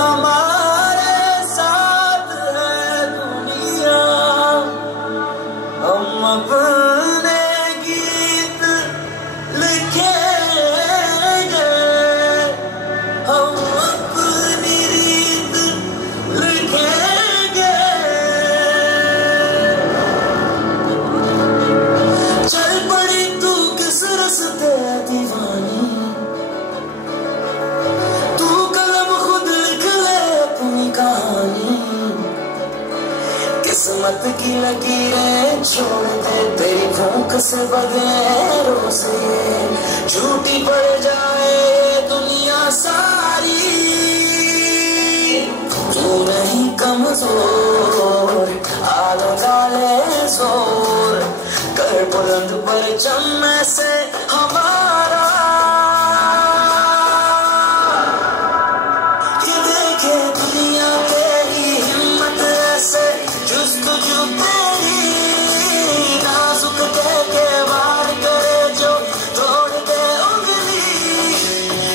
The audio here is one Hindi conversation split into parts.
हमारे साथ है दुनिया, हम अपने गीत लिखेंगे, हम अपनी रीत लिखेंगे। चल पड़ी तू किस रस्ते दीवानी, तू कलम खुद लिख ले अपनी कहानी। किस्मत की लकीरें छोड़ दे तेरी भूख से बगैरों से, झूठी पड़ जाए दुनिया सारी। तू नहीं कमजोर, आ लगा ले जोर, कर बुलंद परचम में से हमारा। ये देखे दुनिया तेरी हिम्मत ऐसे, जुस्तजू तेरी नाजुक कह के वार करे जो तोड़ दे उंगली।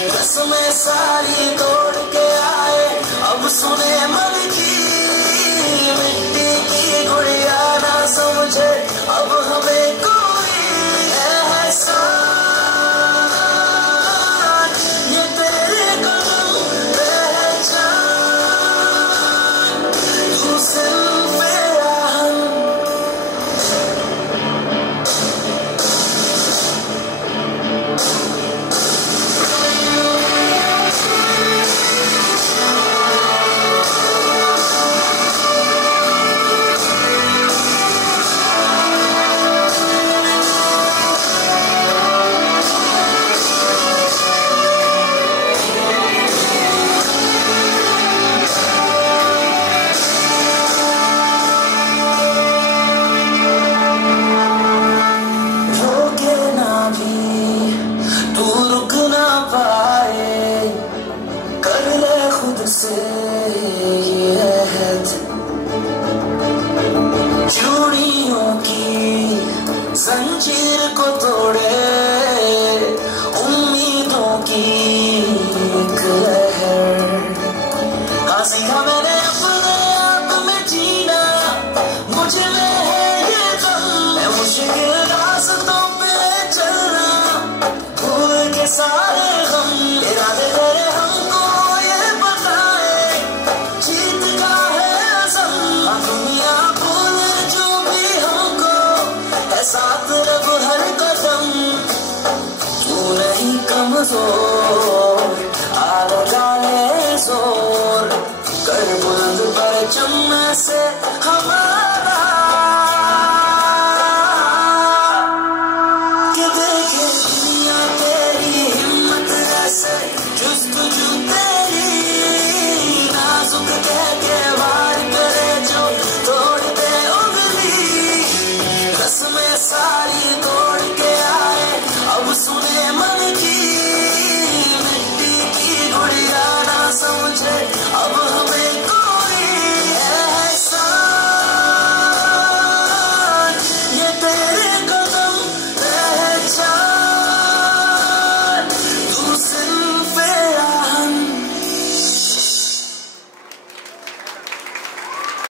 कसमें सारी तोड़ के आए अब सुने मन की, मिट्टी की गुड़िया ना समझे अब हमें कोई एहसान। ये तेरे कदम पहचान, तू सिर्फ आहन। चूड़ियों की जंजीर को तोड़े उम्मीदों की एक लहर। हाँ सीखा मैंने अपने आप में जीना, मुझे में है ये दम, मैं मुश्किल रास्तों पे चलना, भूल के सारे गम। इरादे करे हमको ये बताए जीत का है असम, दुनिया भूल जो भी हमको है साथ रब हर कदम। तू नहीं कमजोर, आ लगा ले जोर, कर बुलंद परचम से हमारा।